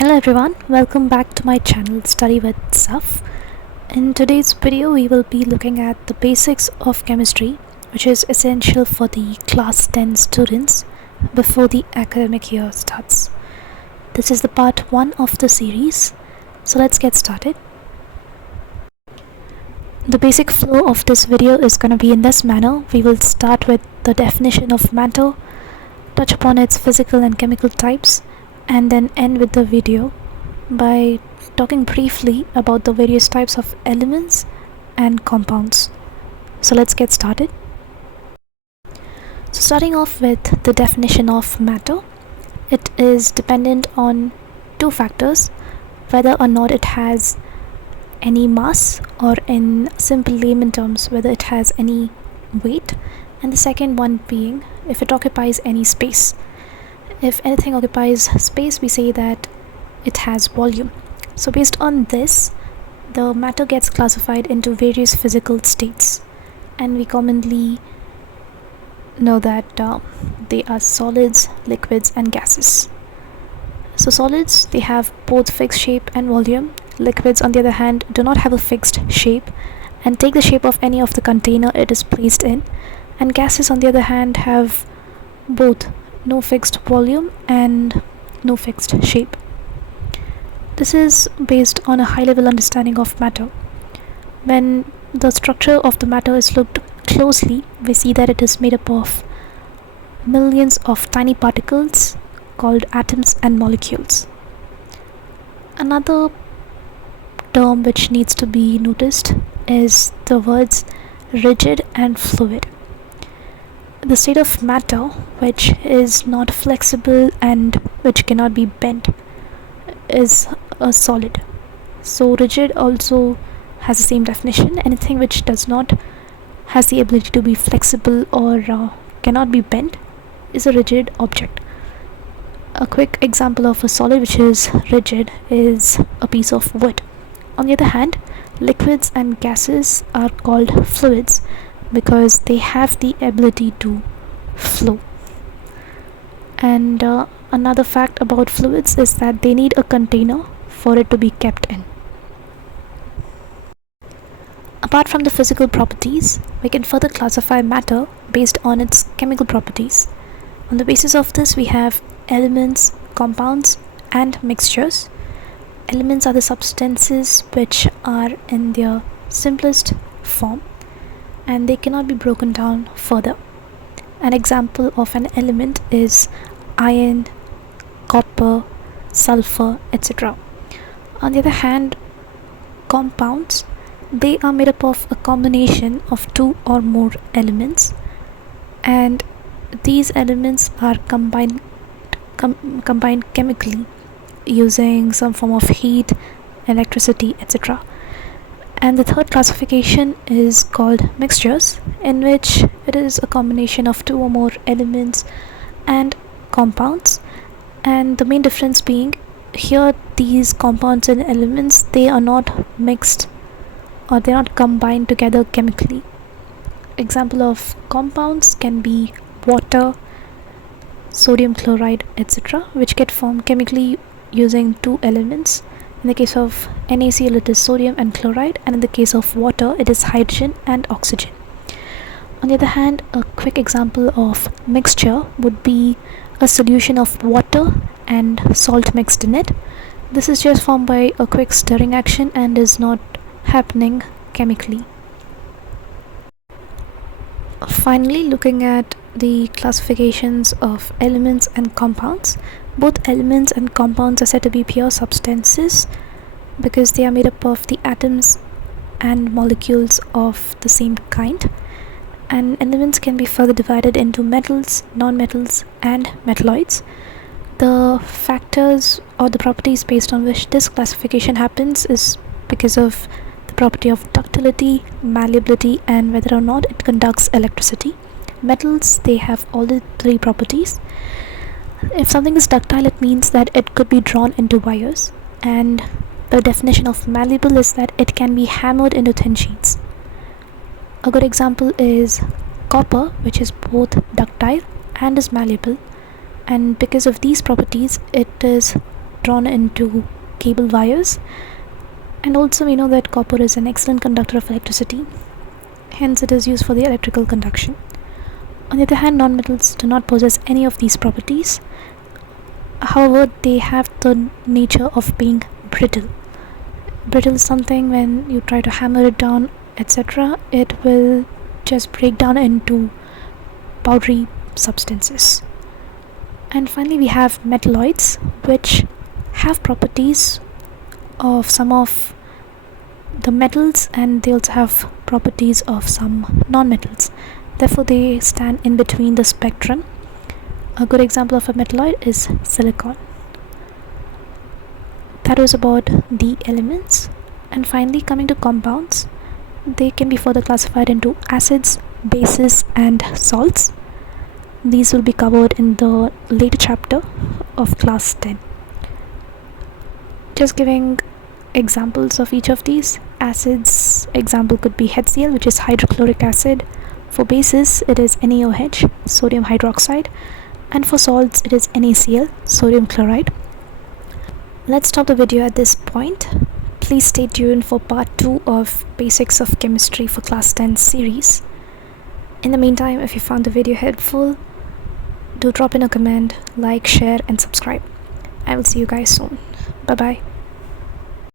Hello everyone, welcome back to my channel Study with Saf. In today's video we will be looking at the basics of chemistry, which is essential for the class 10 students before the academic year starts. This is the part 1 of the series, so let's get started. The basic flow of this video is going to be in this manner. We will start with the definition of matter, touch upon its physical and chemical types, and then end with the video by talking briefly about the various types of elements and compounds. So let's get started. So starting off with the definition of matter, it is dependent on two factors: whether or not it has any mass, or in simple layman terms, whether it has any weight, and the second one being if it occupies any space. If anything occupies space, we say that it has volume. So based on this, the matter gets classified into various physical states, and we commonly know that they are solids, liquids, and gases. So solids, they have both fixed shape and volume. Liquids, on the other hand, do not have a fixed shape and take the shape of any of the container it is placed in, and gases, on the other hand, have both no fixed volume and no fixed shape. This is based on a high level understanding of matter. When the structure of the matter is looked closely, we see that it is made up of millions of tiny particles called atoms and molecules. Another term which needs to be noticed is the words rigid and fluid. The state of matter which is not flexible and which cannot be bent is a solid. So rigid also has the same definition. Anything which does not has the ability to be flexible or cannot be bent is a rigid object. A quick example of a solid which is rigid is a piece of wood. On the other hand, liquids and gases are called fluids because they have the ability to flow. And another fact about fluids is that they need a container for it to be kept in. Apart from the physical properties, we can further classify matter based on its chemical properties. On the basis of this, we have elements, compounds, and mixtures. Elements are the substances which are in their simplest form, and they cannot be broken down further. An example of an element is iron, copper, sulfur, etc. On the other hand, compounds, they are made up of a combination of two or more elements, and these elements are combined chemically using some form of heat, electricity, etc. And the third classification is called mixtures, in which it is a combination of two or more elements and compounds. And the main difference being, here these compounds and elements, they are not mixed or they are not combined together chemically. Example of compounds can be water, sodium chloride, etc., which get formed chemically using two elements. In the case of NaCl, it is sodium and chloride, and in the case of water, it is hydrogen and oxygen. On the other hand, a quick example of mixture would be a solution of water and salt mixed in it. This is just formed by a quick stirring action and is not happening chemically. Finally, looking at the classifications of elements and compounds, both elements and compounds are said to be pure substances because they are made up of the atoms and molecules of the same kind. And elements can be further divided into metals, non-metals, and metalloids. The factors or the properties based on which this classification happens is because of the property of ductility, malleability, and whether or not it conducts electricity. Metals, they have all the three properties. If something is ductile, it means that it could be drawn into wires, and the definition of malleable is that it can be hammered into thin sheets. A good example is copper, which is both ductile and is malleable, and because of these properties, it is drawn into cable wires. And also we know that copper is an excellent conductor of electricity, hence it is used for the electrical conduction. On the other hand, nonmetals do not possess any of these properties. However, they have the nature of being brittle. Brittle is something when you try to hammer it down, etc., it will just break down into powdery substances. And finally, we have metalloids, which have properties of some of the metals, and they also have properties of some non-metals. Therefore, they stand in between the spectrum. A good example of a metalloid is silicon. That was about the elements. And finally, coming to compounds, they can be further classified into acids, bases, and salts. These will be covered in the later chapter of class 10. Just giving examples of each of these. Acids, example could be HCl, which is hydrochloric acid. For bases, it is NaOH, sodium hydroxide. And for salts, it is NaCl, sodium chloride. Let's stop the video at this point. Please stay tuned for part 2 of Basics of Chemistry for class 10 series. In the meantime, if you found the video helpful, do drop in a comment, like, share, and subscribe. I will see you guys soon. Bye bye.